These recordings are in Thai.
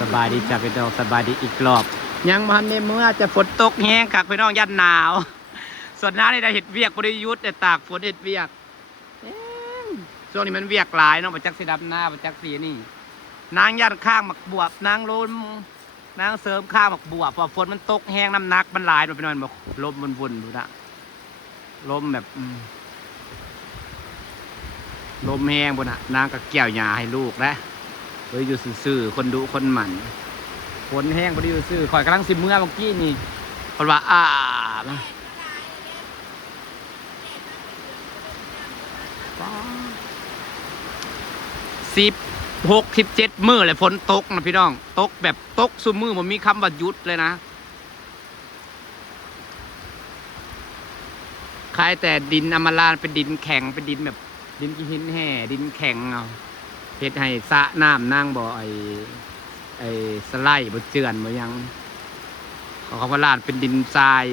สบายดีจ้ะพี่น้องสบายดีอีกรอบยังมันในเมื่อจะฝนตกแห้งกักพี่น้องยันหนาวส่วนน้าในได้เห็ดเวียกบริยุทธ์แต่ตากฝนเห็ดเวียกช่วงนี้มันเวียกหลายเนาะประจักษ์สีดำหน้าประจักษ์สีนี่นางยันข้างหมักบวบนางลมนางเสริมข้างหมักบวบพอฝนมันตกแห้งน้ำหนักมันหลายมันเป็นวันบอกลมมันวนดูนะลมแบบลมแห้งบนน่ะนางก็เกี่ยวหญ้าให้ลูกแล้วเลยอยู่ซื่อๆคนดูคนหมั่นฝนแห้งพอดีซื่อคอยกำลังสิเมื่อเมื่อกี้นี่คนว่า16-17 มื้อเลยฝนตกนะพี่น้องตกแบบตกซุมื้อมันมีคำว่าหยุดเลยนะคล้ายแต่ดินอมราเป็นดินแข็งเป็นดินแบบดินหินแห่ดินแข็งเอาเฮ็ดให้สระน้ำนั่งบ่ไอสไลด์บ่เจือนบ่ยังเขาว่าลาดเป็นดินทราย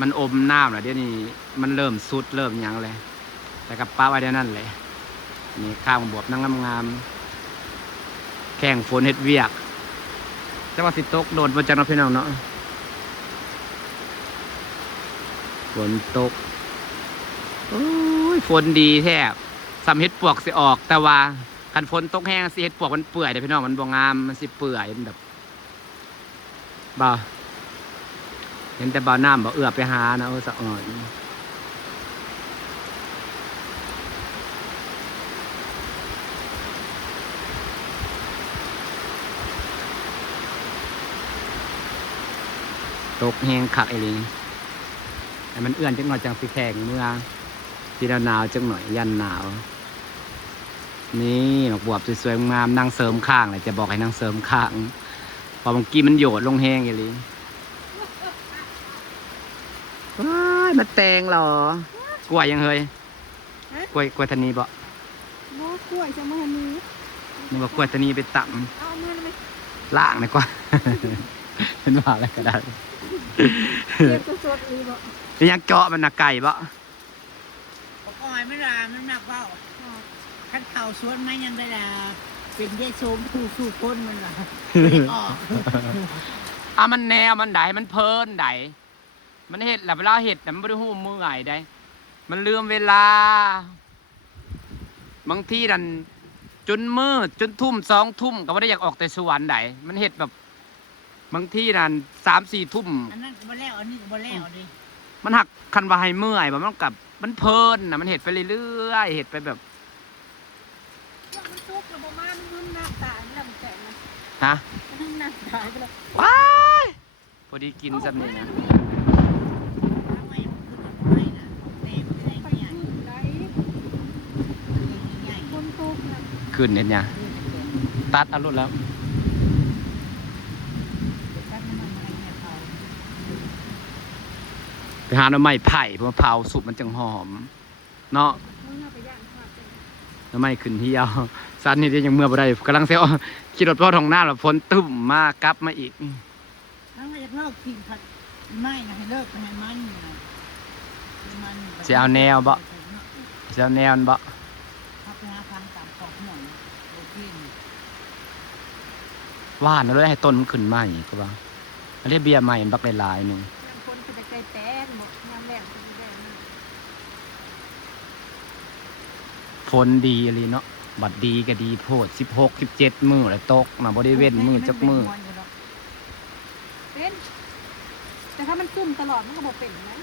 มันอมน้ำแล้วเดี๋ยวนี้มันเริ่มสุดเริ่มยังเลยแต่กับป้าไว้เดี๋ยวนั้นเลยนี่ข้าวบวบนั่งงามๆแข่งฝนเฮ็ดเวียกจะว่าสิตกโดนบ่จังเนาะพี่น้องเนาะฝนตกโอ้ยฝนดีแทบสำเฮ็ดปวกสิออกแต่ว่าคันฝนตกแห้งสิเฮ็ดปวกมันเปื่อยเด้พี่น้องมันบ่งามมันสิเปื่อยมันแบบบ่เห็นแต่บ่อน้ำบ่เอื้อไปหานะสะอ่อนตกแห้งคักไอ้ลิงแต่มันเอื้อนจังหน่อยจังสิแข็งเมื่อที่หนาวจังหน่อยยันหนาวนี่ดอกบวบสวยๆงามนั่งเสริมข้างเลยจะบอกให้นั่งเสริมข้างพอเมื่อกี้มันโยดลงแห้งอย่างนี้ว้ายมาแตงเหรอกล้วยยังเฮยกล้วยธนีบ่กล้วยจะมาหนี้นี่ว่ากล้วยธนีไปต่ำล่างดีกว่าเป็นว่าอะไรก็ได้เก็บสดๆเลยบ่เป็นยังเจาะมันหนักไก่บ่ปอยไม่รามันหนักเปล่าขั้นเข่าสวนไม่ยังได้ละเป็นเยซูผู้สู้คนมันล่ะออกมันแนวมันไดมันเพลินไดมันเห็ดแหละเวลาเห็ดแต่มันไม่ได้หูมือไงได้มันลืมเวลาบางทีนั่นจนมืดจนทุ่ม2 ทุ่มก็ไม่ได้อยากออกแต่สวนไดมันเห็ดแบบบางทีนั่น3-4 ทุ่มอันนั้นก็บ่แล้วอันนี้ก็บ่แล้วดิมันหักคันว่าให้เมื่อยแบบมันกับมันเพลินนะมันเห็ดไปเรื่อยๆเห็ดไปแบบมันซุกแล้วบ่มามันมึนหน้าตาแล้วมันแข็งนะฮะมันหน้าตาไปแล้วว้ายพอดีกินสักนิดนะขึ้นเห็นยังตัดเอารถแล้วไปหาหน่อไม้ไผ่เพราะเผาสุกมันจังหอมเนาะหน่อไม้ขึ้นเที่ยวสันนี่ได้ยังเมื่อบ่ได้กำลังเซลขี่รถพ่อทองหน้าแล้วฝนตึ้มมากลับมาอีกทั้งอยากเลิกกินผัดไม่นะให้เลิกให้มันจะเอาแนวบ่จะเอาแนวบ่ว่านแล้วให้ต้นขึ้นใหม่ก็ว่าอันนี้เบียร์ใหม่บักหลายๆนึงฝนดีอะไรเนาะบัดดีก็ดีโพด16-17 มื้อแล้วตกมาบริเวณมื้อจักมื้อเป็นแต่ถ้ามันซุ่มตลอดมันก็บ่เป็นนะ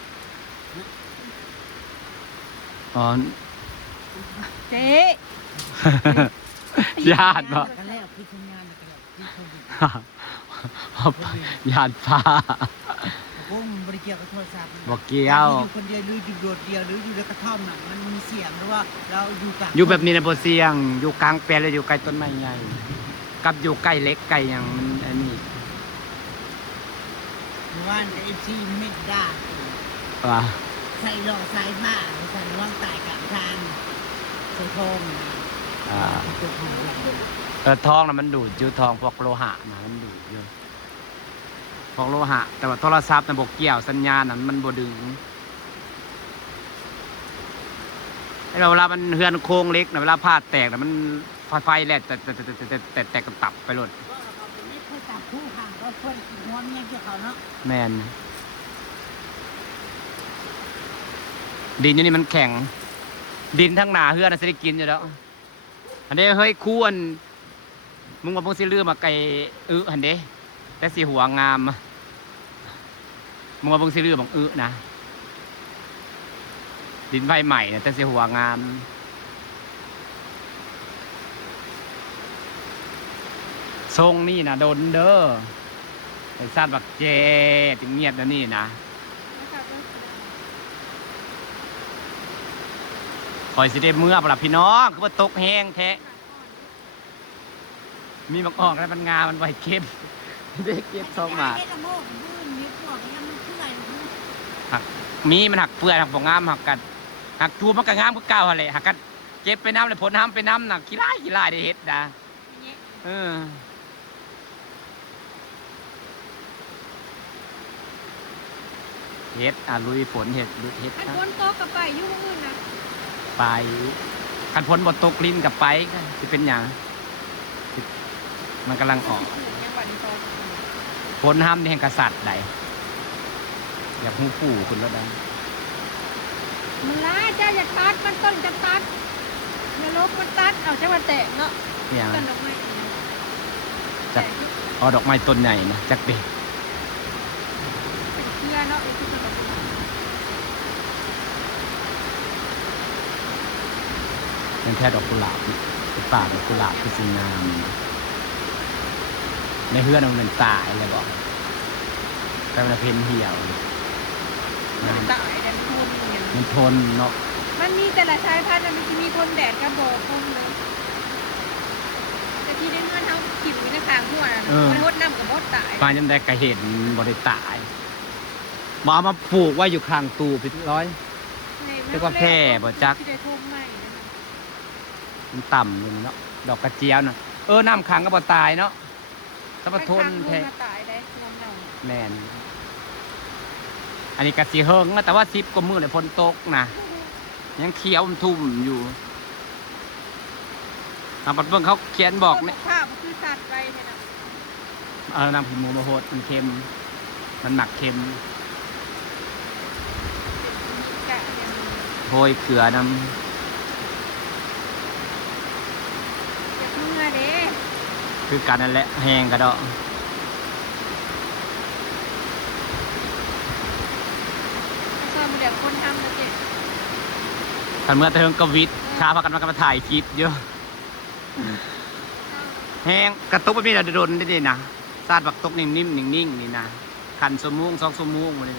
อ๋อเจ๊ญาติบ่ญาติฟ้าผมบริเกี่ยวกับโทรศัพท์บอกเกี่ยวอยู่คนเดียวหรืออยู่โดดเดียวหรืออยู่ในกระท่อมน่ะมันมีเสียงหรือว่าเราอยู่กลางอยู่แบบนี้นะบ่เสียงอยู่กลางแปลงเลยอยู่ใกล้ต้นไม้ใหญ่กับอยู่ใกล้เล็กไกลอย่างมันอันนี้ว่านกับFCไม่ได้ใส่หล่อสายผ้าใส่ร่างตายกลางทางใส่ทองทองน่ะมันดูดอยู่ทองพวกโลหะนะมันดูดอยู่พวกโลหะแต่ว่าโทรศัพท์น่ะบ่เกี่ยวสัญญาณน่ะมันบ่ดึงเวลามันเฮือนโค้งเล็กน่ะเวลาพาดแตกน่ะมันไฟแลดแต่ตับไปโลด ผู้ห่างก็เพิ่นหัวเมียเกี่ยวเขาเนาะ แมนดินอยู่นี่มันแข็ง ดินทั้งหนาเฮือนะสิได้กินอยู่แล้วอันนี้เฮ้ยควรมึงว่ามึงสิลือมาไก่อันเด้แต่สิหัวงามมึงว่ามึงสิลือบังนะ ดินใบใหม่เนี่ยแต่สิหัวงามทรงนี่นะโดนเด้อไอ้ซาดบักเจถึงเงียบแล้วนี่นะคอยสิได้เมื่อปรับพี่น้องคือว่าตกแห้งแท้มีบักออกแล้วมันงามันไวเข้มได้เก็บทองมา เฮ็ดละโมกบื้นมีพวกยังมันเพื่อยลูก มีมันหักเปลือยหักบ่งามหักกันหักทูมันก็งามคือเก่าหั่นแหละหักกันเก็บไปน้ำเลยผลน้ำไปน้ำหนักขี้ไล่ได้เฮ็ดนะเฮ็ดลุยฝนเฮ็ดอันฝนตกกับไปอยู่มื้ออื่นนะ ไปคันฝนบ่ตกลิ้นกับไปก็สิเป็นหยังมันกำลังออก ยังว่าดีตอน ฝนห้ามนี่แห่งกษัตริย์ใดอยากฮู้ปู่คุณแล้วดัง มันร้ายจ้าอยากตัดมันต้นจะตัดนรกมันตัดเอาจังว่าแตกเนาะ เนี่ย ต้นดอกไม้ จักเอาดอกไม้ต้นใหญ่นะจักเด็ก เป็นเครือเนาะเป็นต้นดอกไม้ เป็นแค่ดอกกุหลาบเป็นป่าดอกกุหลาบคือสิ่งงามในเฮือนมันตายเลยบอกแต่มันเพ้นเหี่ยว มันตายแต่มันทนอย่าง มันทนเนาะ มันมีแต่ละชายพันธุ์มันจะมีทนแดดกับบ่อคงเลยแต่ที่ได้เงินเขาขิมไว้ในข้างหัวน่ะมันหดน้ำกับมดตาย ปานยังได้กระเห็นบ่ได้ตายบ่เอามาปลูกไว้อยู่ข้างตู้พี่ร้อย เรียกว่าแพร่บ่จัก ที่ได้ทุ่มใหม่นะ มันต่ำอยู่เนาะดอกกระเจียวน่ะน้ำขังก็บ่ตายเนาะถ้าบ่ทน แท้ แท้ ตายได้รวมเน่า แม่นอันนี้กะสิเฮิงนะแต่ว่า10กว่ามื้อเลยฝนตกนะยังเขียวทุ่มอยู่เอาปัดเบิ่งเขาเขียนบอกเนี่ย ข้าวมันคือสัตว์ไปเนี่ยนะ เอาน้ำผิวหมูมาโหดมันเค็มมันหมักเค็ม กะเนี่ย โรยเกลือน้ อย่าเพิ่งอะเด้ ำคือกันนั่นแหละแห้งกระดอก ชอบมาเดี๋ยวคนทำนะเจ๊ คันเมื่อเทิงกวิดช้าพากันมาถ่ายคลิปเยอะแห้งกระตุกไม่มีแต่โดนได้นะซาดบักตกนิ่มๆนิ่งๆนี่นะขันสมุง2 ชั่วโมงมาเลย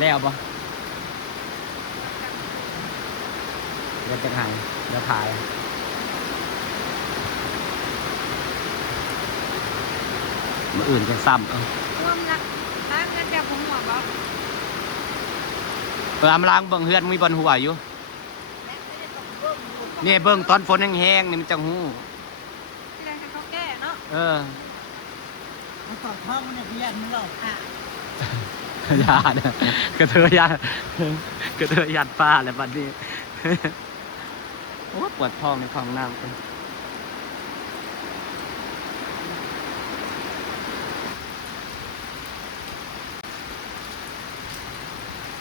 แล้วปะเดี๋ยวจะหายเดี๋ยวถ่ายมาอื่นจะซ้ำร่วมรักล้างเงินแบบผมหัวบ่ อำล้างเบิ่งเฮือนมีบนหัวอยู่นี่เบิ่งตอนฝนแห้งๆนี่มันจังหู ที่แรกเขาแก้เนาะ มันตอบท้องมันเนี่ยพี่ยันมันหลอกค่ะ ยาเนี่ยกระเทยยัดป้าแล้วบัดนี้ โอ้ปวดท้องในท้องน้ำ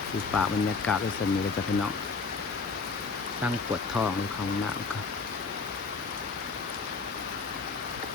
สีปากบรรยากาศเลยสมีก็จะเป็นน้องตั้งปวดท้องในท้องน้ำครับ